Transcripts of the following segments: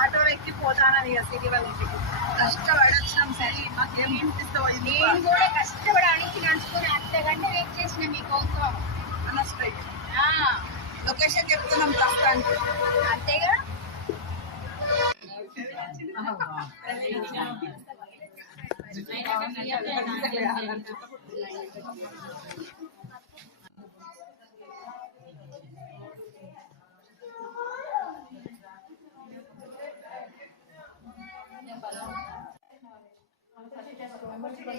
ఆటోలో ఎక్కి పోతానని ఇక సిరి వాళ్ళ ఇంటికి కష్టపడి వచ్చినాం. సరే మాకేం ఇస్తావు? నేను కూడా కష్టపడానికి నడుచుకుని అంతకంటే వెయిట్ చేసిన మీకోసం అన్న స్ట్రైట్ లొకేషన్ చెప్తున్నాం ప్రస్తుతానికి అంతేగా.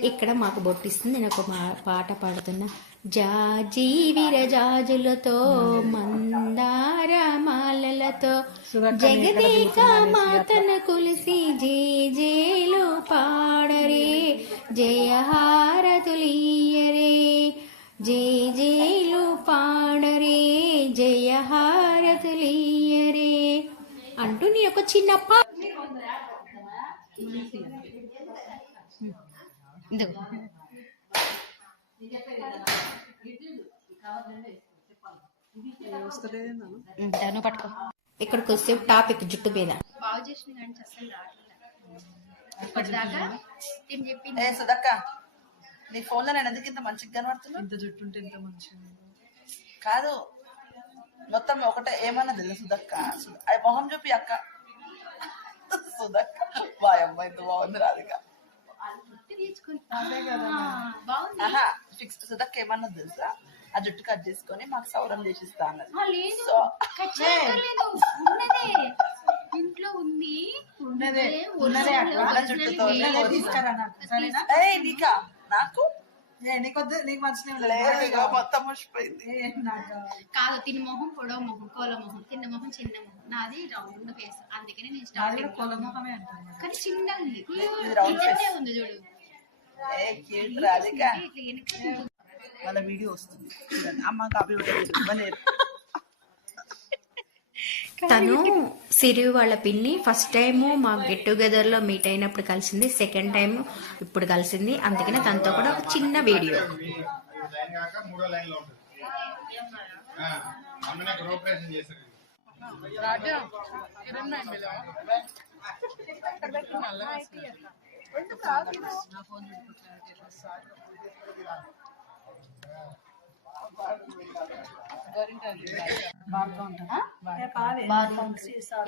ఇక్కడ మాకు బొట్టిస్తుంది. నేను ఒక పాట పాడుతున్నా. జాజీ విరజాజులతో మందార మాలలతో జగదేక మాతను కొలిసి జేజేలు పాడరే, జయహారతులియరే, జేజేలు పాడరే, జయహారతులియరే అంటూ నీ ఒక చిన్న పట్టుకో. ఇక్కడికి వస్తే టాపిక్ జుట్టు మీద బాగు చేసిన కానీ అసలు ఇప్పటిదాకా సుధక్క నీ ఫోన్ లో నేను ఎందుకు ఇంత మంచిగా కనబడుతున్నా? ఇంత జుట్టు ఉంటే ఇంత మంచిగా కాదు. మొత్తం ఒకటే ఏమన్నా తెలుసు సుధక్క, అది మొహం చూపి అక్క. సుధక్క బాయ్ అమ్మ ఇంత బాగుంది రాధిక. ఫిక్స్ సుధక్క ఏమన్నా తెలుసా? ఆ జుట్టు కట్ చేసుకొని మాకు సౌరం చేసిస్తా అన్నది. ఇంట్లో ఉంది జుట్టుతో నీకా నాకు నీకు మంచి మొత్తం ముసిపోయింది. కాదు తిని మొహం పొడవ మొహం కోల మొహం, తిన్న మొహం చిన్న మొహం, నాది రౌండ్ ఫేస్. అందుకనే నేను స్టార్ట్ కోల మొహమే అంటాను కానీ చిన్న ఉంది ఉంది చూడు. వాళ్ళ వీడియో వస్తుంది అమ్మ కాపీ ఇవ్వలేదు. తను సిరి వాళ్ళ పిన్ని ఫస్ట్ టైము మా గెట్ టుగెదర్ లో మీట్ అయినప్పుడు కలిసింది, సెకండ్ టైం ఇప్పుడు కలిసింది. అందుకనే తనతో కూడా ఒక చిన్న వీడియో.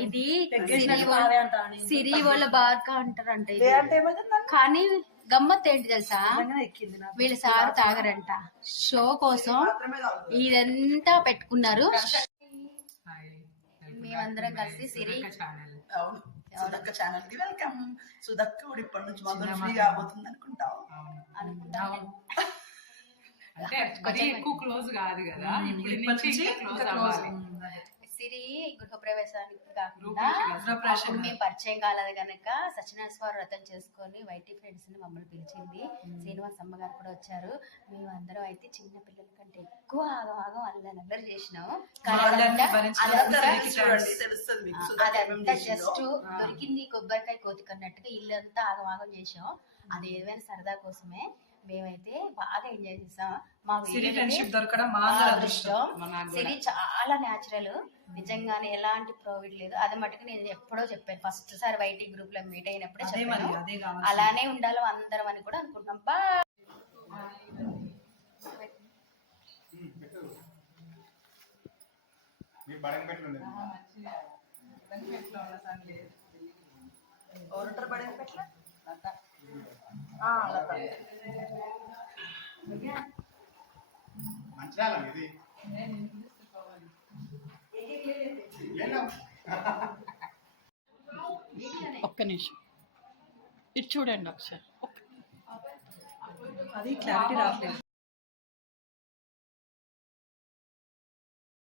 ఇది సిరి వాళ్ళ బార్కా అంటారంట. కానీ గమ్మత్ ఏంటి తెలుసా, వీళ్ళ సార్ తాగరంట. షో కోసం ఇదంతా పెట్టుకున్నారు. మేమందరం కలిసి సిరి సుధక్క ఛానల్ కి వెల్కమ్. సుధక్క కూడా ఇప్పటి నుంచి మొదలు ఫ్రీ కాబోతుంది అనుకుంటావు. అంటే మరీ ఎక్కువ క్లోజ్ కాదు కదా, ఇప్పుడు నుంచి క్లోజ్ అవ్వాలి. సిరి గృహప్రవేశానికి కాకుండా మేము పరిచయం కాలేదు కనుక సత్యనారాయణ వ్రతం చేసుకొని వైటీ ఫ్రెండ్స్ ని మమ్మల్ని పిలిచింది. శ్రీనివాస్ అమ్మగారు కూడా వచ్చారు. మేము అందరం అయితే చిన్న పిల్లల కంటే ఎక్కువ ఆగం అల్లరి చేసినాము. అదంతా జస్ట్ దొరికింది కొబ్బరికాయ కోతికన్నట్టుగా ఇల్లంతా ఆగం చేసాం. అది ఏదైనా సరదా కోసమే. మేమైతే బాగా ఎంజాయ్ చేసాం. మా అదృష్టం. సిరి చాలా న్యాచురల్, నిజంగానే ఎలాంటి ప్రోవిడ్ లేదు. అది మటుకు నేను ఎప్పుడో చెప్పాను, ఫస్ట్ సారి వైటీ గ్రూప్ లో మీట్ అయినప్పుడే చెప్పాను. అలానే ఉండాలి అందరం అని కూడా అనుకుంటున్నాం. ఒక్క నిమిషం ఇటు చూడండి ఒకసారి. అది క్లారిటీ రావట్లేదు.